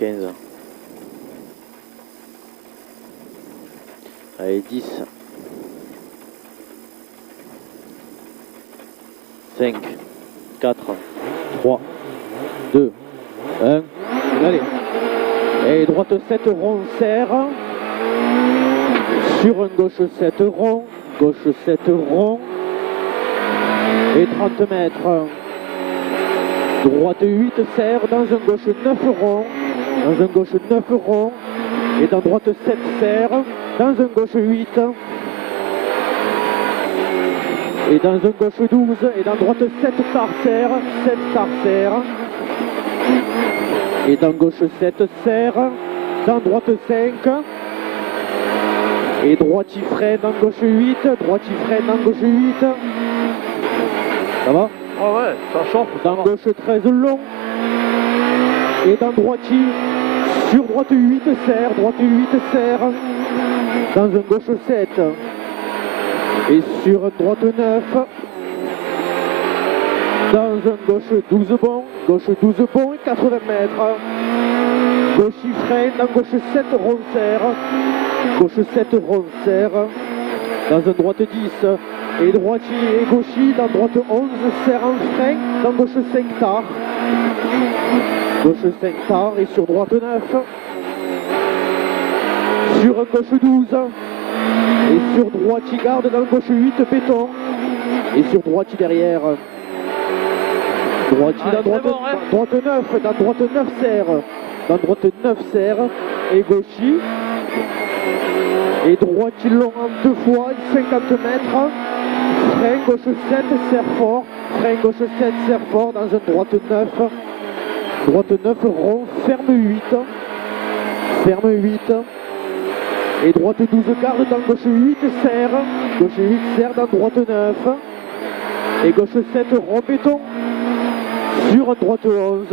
15. Allez, 10. 5, 4, 3, 2, 1. Allez. Et droite 7 rond, serre. Sur un gauche 7 rond. Gauche 7 rond. Et 30 mètres. Droite 8 serre. Dans un gauche 9 rond. Dans un gauche 9 rond. Et dans droite 7 serre. Dans un gauche 8. Et dans un gauche 12, et dans droite 7 serre, 7 serre. Et dans gauche 7 serre, dans droite 5. Et droite il freine dans gauche 8, droite il freine dans gauche 8. Ça va? Ah ouais, ça chauffe. Dans gauche 13 long. Et dans droite sur droite 8 serre, droite 8 serre. Dans un gauche 7. Et sur droite 9, dans un gauche 12 bon, gauche 12 bon et 80 mètres. Gauche il freine, dans gauche 7 rond serre, gauche 7 rond serre, dans un droite 10, et droite et gauche, dans droite 11 serre en frein, dans gauche 5 tard. Gauche 5 tard et sur droite 9, sur gauche 12. Et sur droite, il garde dans gauche 8 béton. Et sur droite, derrière. Droite, dans droite, bon, hein. droite 9, dans droite 9 serre. Dans droite 9 serre. Et gauche. Et droite, long en 2 fois, 50 mètres. Frein gauche 7, serre fort. Frein gauche 7, serre fort dans un droite 9. Droite 9, rond, ferme 8. Ferme 8. Et droite 12 garde dans gauche 8 serre, gauche 8 serre dans droite 9. Et gauche 7 rond béton sur droite 11.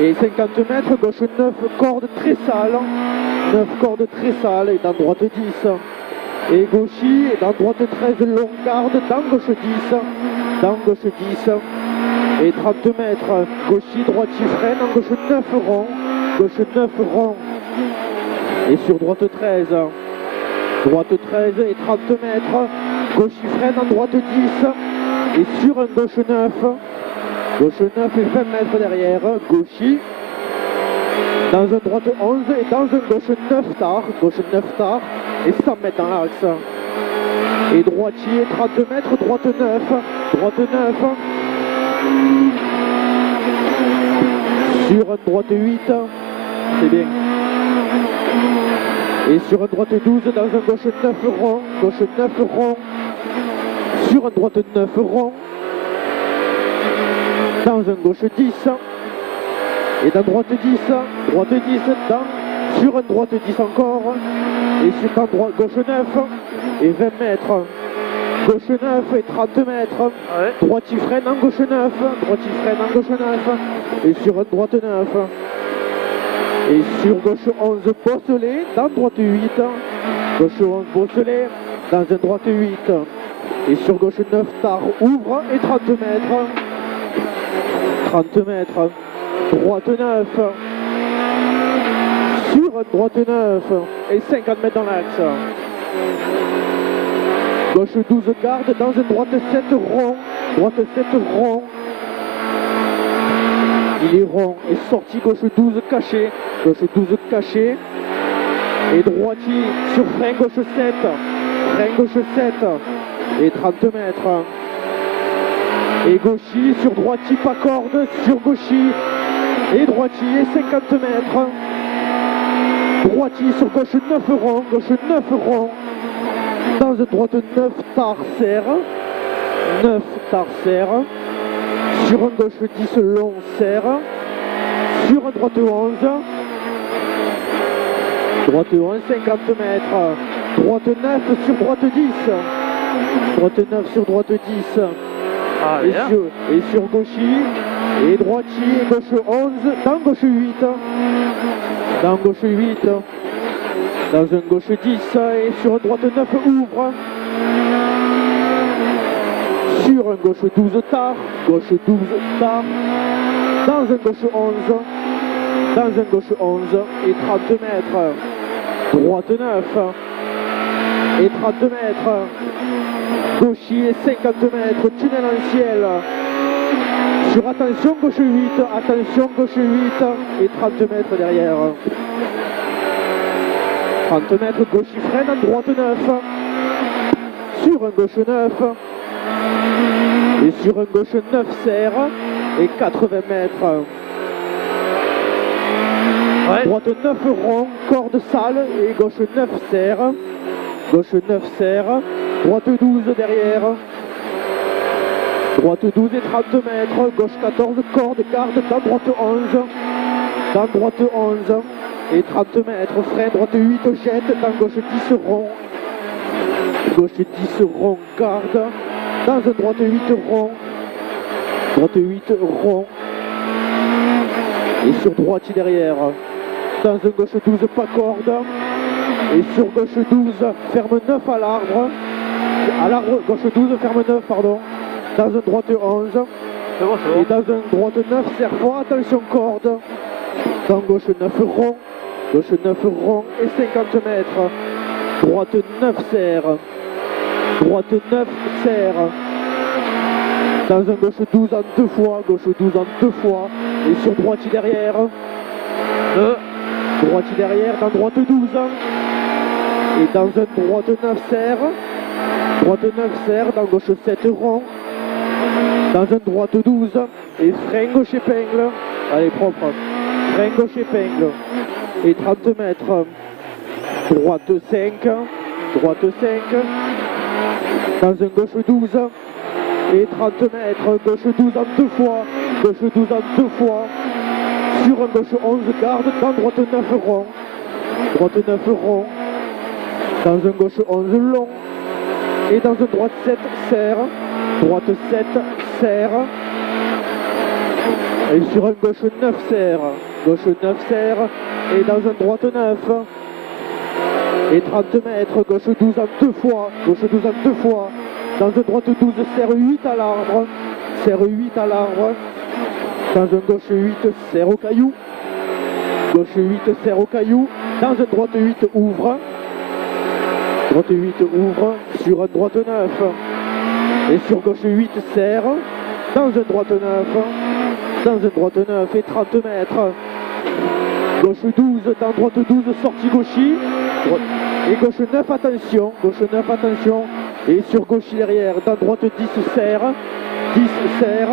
Et 50 mètres, gauche 9 corde très sale, 9 cordes très sales et dans droite 10. Et gauche et dans droite 13 long garde dans gauche 10, dans gauche 10. Et 30 mètres, gauche droite freine, dans gauche 9 rond, gauche 9 rond. Et sur droite 13, droite 13 et 30 mètres, gauche freine en droite 10, et sur un gauche 9 et 20 mètres derrière, gauche, dans un droite 11 et dans un gauche 9 tard, et 100 mètres dans l'axe. Et droitier 30 mètres, droite 9, sur un droite 8, c'est bien. Et sur un droite 12, dans un gauche 9 rond, sur un droite 9 rond, dans un gauche 10, et dans droite 10, sur un droite 10 encore, et sur un droite gauche 9, et 20 mètres, gauche 9 et 30 mètres, Ouais. droite il freine en gauche 9, et sur un droite 9. Et sur gauche 11 bosselé, dans droite 8, gauche 11 bosselé, dans un droite 8. Et sur gauche 9 tard ouvre et 30 mètres. 30 mètres, droite 9. Sur droite 9 et 50 mètres dans l'axe. Gauche 12 garde, dans un droite 7 rond, Il est rond et sorti gauche 12 caché, et droitier sur frein gauche 7, et 30 mètres. Et gaucher sur droitier pas corde, sur gaucher et droitier 50 mètres. Droitier sur gauche 9 rond, dans un droite 9 tard serre, sur un gauche 10 long serre, sur un droite 11, 50 mètres, droite 9 sur droite 10, Ah, et bien. sur gaucher, et droitier, gauche 11, dans gauche 8, dans un gauche 10, et sur un droite 9 ouvre, sur un gauche 12 tard, dans un gauche 11, dans un gauche 11 et 30 mètres. Droite 9 et 30 mètres. Gauchis et 50 mètres. Tunnel en ciel. Sur attention gauche 8, attention gauche 8 et 30 mètres derrière. 30 mètres, gauchis freine en droite 9. Sur un gauche 9. Et sur un gauche 9 serre et 80 mètres. Ouais. Droite 9 rond, corde sale et gauche 9 serre. Gauche 9 serre. Droite 12 derrière. Droite 12 et 30 mètres. Gauche 14, corde, garde dans droite 11. Dans droite 11 et 30 mètres. Frein, droite 8, jette dans gauche 10 rond. Gauche 10 rond, garde. Dans un droite 8 rond. Droite 8 rond. Et sur droite derrière. Dans un gauche 12 pas corde. Et sur gauche 12 ferme 9 à l'arbre. À l'arbre, gauche 12 ferme 9 pardon. Dans un droite 11. C'est bon, c'est Et bon. dans un droite 9 serre fort, attention corde. Dans gauche 9 rond. Gauche 9 rond et 50 mètres. Droite 9 serre. Droite 9 serre. Dans un gauche 12 en 2 fois. Gauche 12 en 2 fois. Et sur droite derrière. Droite derrière dans droite 12. Et dans un droite 9 serre. Droite 9 serre. Dans gauche 7 rond. Dans un droite 12. Et frein gauche épingle. Allez propre. Frein gauche épingle. Et 30 mètres. Droite 5. Droite 5. Dans un gauche 12. Et 30 mètres. Gauche 12 en 2 fois. Gauche 12 en 2 fois. Sur un gauche 11 garde. Dans droite 9 rond. Droite 9 rond. Dans un gauche 11 long. Et dans un droite 7 serre. Droite 7 serre. Et sur un gauche 9 serre. Gauche 9 serre. Et dans un droite 9. Et 30 mètres. Gauche 12 en 2 fois. Gauche 12 en 2 fois. Dans un droite 12 serre 8 à l'arbre. Serre 8 à l'arbre. Dans un gauche 8 serre au caillou. Gauche 8 serre au caillou. Dans un droite 8 ouvre. Droite 8 ouvre. Sur un droite 9. Et sur gauche 8 serre. Dans un droite 9. Dans un droite 9 et 30 mètres. Gauche 12 dans droite 12 sortie gauchis. Et gauche 9 attention. Gauche 9 attention. Et sur gauche derrière. Dans droite 10 serre. 10 serre.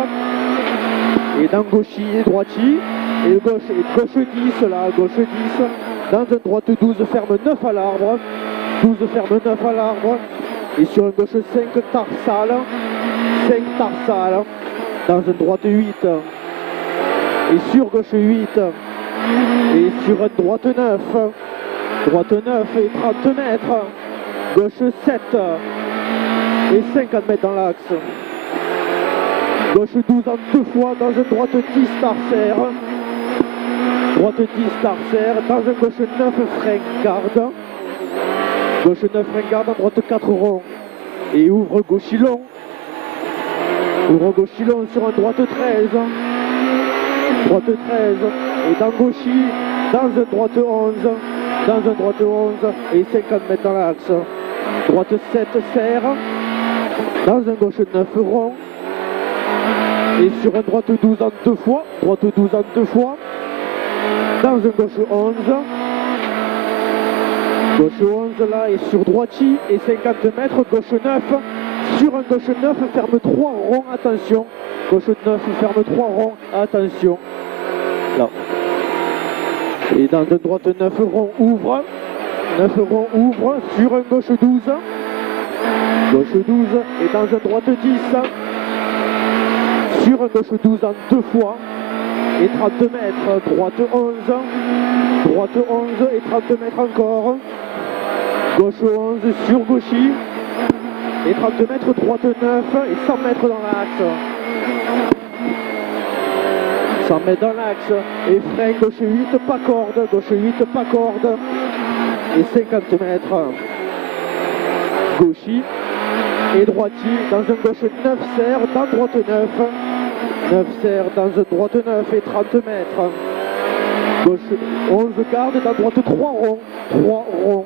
Et dans gauchis et droitis. Et gauche 10 là. Gauche 10. Dans un droite 12 ferme 9 à l'arbre. 12 ferme 9 à l'arbre. Et sur un gauche 5 tarsale. 5 tarsale. Dans un droite 8. Et sur gauche 8. Et sur un droite 9. Droite 9 et 30 mètres. Gauche 7. Et 50 mètres dans l'axe. Gauche 12 en 2 fois. Dans un droite 10 tarserre. Droite 10 tarserre. Dans un gauche 9 frein garde. Gauche 9 frein garde. En droite 4 rond. Et ouvre gauchis long. Ouvre gauchis long sur un droite 13. Droite 13. Et dans gauchis. Dans un droite 11. Dans un droite 11 et 50 mètres dans l'axe. Droite 7 serre. Dans un gauche 9 rond. Et sur un droite 12 en 2 fois. Droite 12 en 2 fois. Dans un gauche 11. Gauche 11 là et sur droitis et 50 mètres. Gauche 9. Sur un gauche 9 ferme 3 ronds. Attention. Gauche 9 ferme 3 ronds. Attention. Là. Et dans un droite 9 rond ouvre. 9 rond ouvre sur un gauche 12. Gauche 12 et dans un droite 10. Sur un gauche 12 en 2 fois. Et 30 mètres. Droite 11. Droite 11 et 30 mètres encore. Gauche 11 sur gauchis. Et 30 mètres. Droite 9 et 100 mètres dans l'axe. 100 mètres dans l'axe et frein gauche 8 pas corde, gauche 8 pas corde et 50 mètres. Gauchis et droitis dans un gauche 9 serre, dans droite 9. 9 serre dans un droite 9 et 30 mètres. Gauche 11 garde, dans droite 3 ronds. 3 ronds.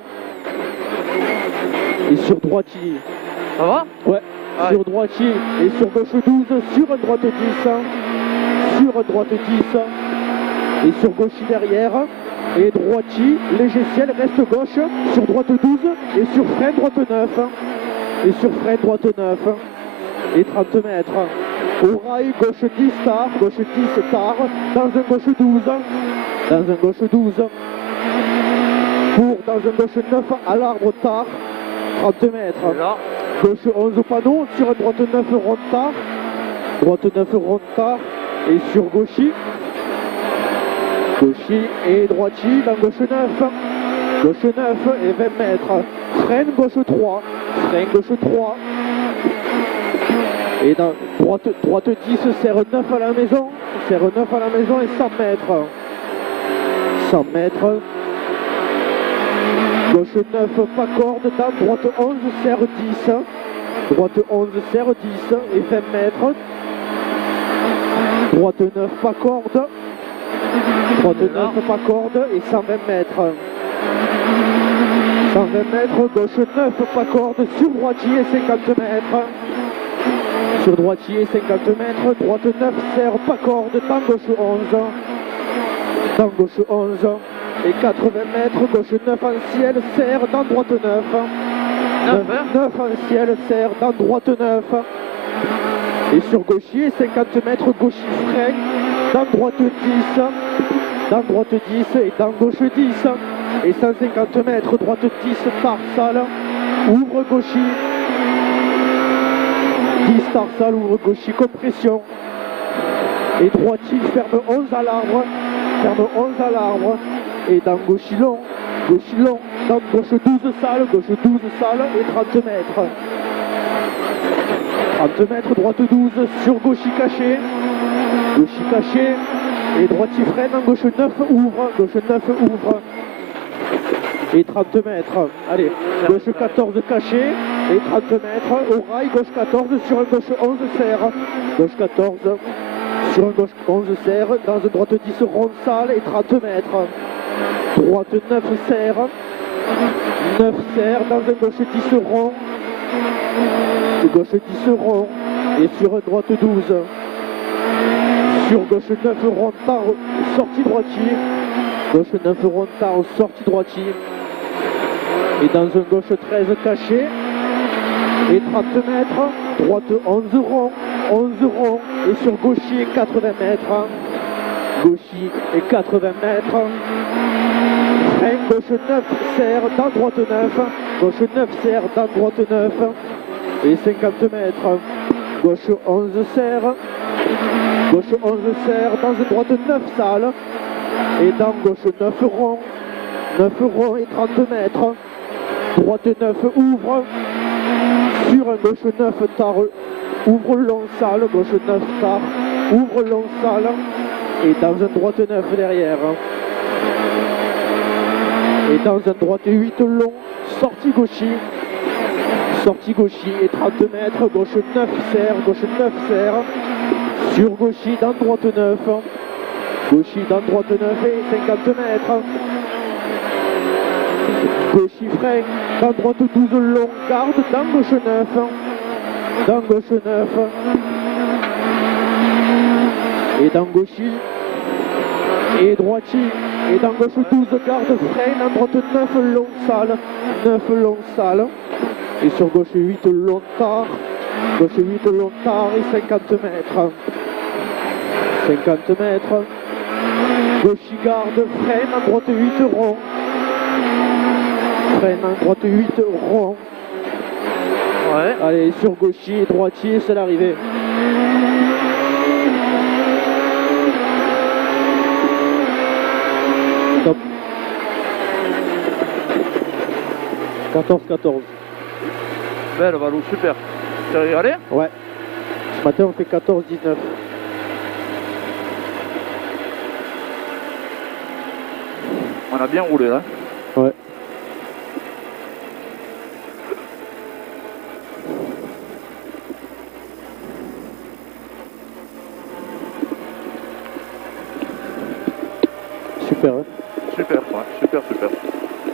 Et sur droitier. Ça va? Ouais. Ah, Sur droitier et sur gauche 12, sur un droite 10. Sur un droite 10. Et sur gauche derrière. Et droitier, léger ciel, reste gauche. Sur droite 12 et sur frein droite 9. Et sur frein droite 9. Et 30 mètres. Au rail, gauche 10 tard, gauche 10 tard, dans un gauche 12. Dans un gauche 12. Pour dans un gauche 9 à l'arbre tard, 30 mètres. déjà. Gauche 11 au panneau, sur droite 9 rond tard. Droite 9 rond tard. Et sur gauchy. Gauchy et droitier dans gauche 9. Gauche 9 et 20 mètres. Frein gauche 3. Frein gauche 3. Et dans droite 10, serre 9 à la maison. Serre 9 à la maison et 100 mètres. 100 mètres. Gauche 9, pas corde. Dans droite 11, serre 10. Droite 11, serre 10 et 20 mètres. Droite 9, pas corde. Droite 9, pas corde et 120 mètres. 120 mètres, gauche 9, pas corde, sur droitier 50 mètres. Sur droitier 50 mètres, droite 9, serre, pas corde, dans gauche 11. Dans gauche 11 et 80 mètres, gauche 9 en ciel, serre, dans droite 9. 9 en ciel, serre, dans droite 9. Et sur gauchier, 50 mètres, gaucher frein, dans droite 10. Dans droite 10 et dans gauche 10. Et 150 mètres, droite 10, tarsale, ouvre gaucher. 10 tarsale, ouvre gaucher, compression. Et droitier, ferme 11 à l'arbre. Ferme 11 à l'arbre. Et dans gaucher long, dans gauche 12 sale, gauche 12 sale et 30 mètres. 30 mètres, droite 12, sur gaucher caché. Gaucher caché. Et droitier freine, en gauche 9 ouvre. Gauche 9 ouvre. Et 30 mètres. Allez, gauche 14 caché. Et 30 mètres. Au rail, gauche 14 sur un gauche 11 serre. Gauche 14 sur un gauche 11 serre. Dans une droite 10 rond sale et 30 mètres. Droite 9 serre. 9 serre dans un gauche 10 rond. Gauche 10 rond. Et sur une droite 12. Sur gauche 9 rond tard, sortie droitier. Gauche 9 rond tard, sortie droitier. Et dans un gauche 13 caché. Et 30 mètres. Droite 11 rond. 11 rond. Et sur gaucher 80 mètres. Gaucher et 80 mètres. Frein gauche 9 serre dans droite 9. Gauche 9 serre dans droite 9. Et 50 mètres. Gauche 11 serre. Gauche 11 serre dans une droite 9 sale. Et dans gauche 9 rond. 9 rond et 30 mètres. Droite 9 ouvre. Sur un gauche 9 tard. Ouvre long sale. Gauche 9 tard. Ouvre long sale. Et dans un droite 9 derrière. Et dans un droite 8 long. Sortie gaucher. Sortie gaucher et 30 mètres. Gauche 9 serre. Gauche 9 serre. Sur gaucher dans droite 9. Gaucher dans droite 9 et 50 mètres. Gaucher frein dans droite 12 long. Garde dans gauche 9. Dans gauche 9. Et dans gaucher. Et droitier. Et dans gauche 12 garde frein dans droite 9 long sale. 9 long sale. Et sur gauche 8 long tard. Gauche 8 long tard et 50 mètres. 50 mètres. Gauche garde, freine à droite 8 rond. Freine à droite 8 rond. Ouais. Allez, sur gaucher et droitier, c'est l'arrivée. Top. 14-14. Belle, Valou, super. T'es régalé? Ouais. Ce matin, on fait 14-19. On a bien roulé là. Ouais. Super. Hein. Super, ouais, super, super.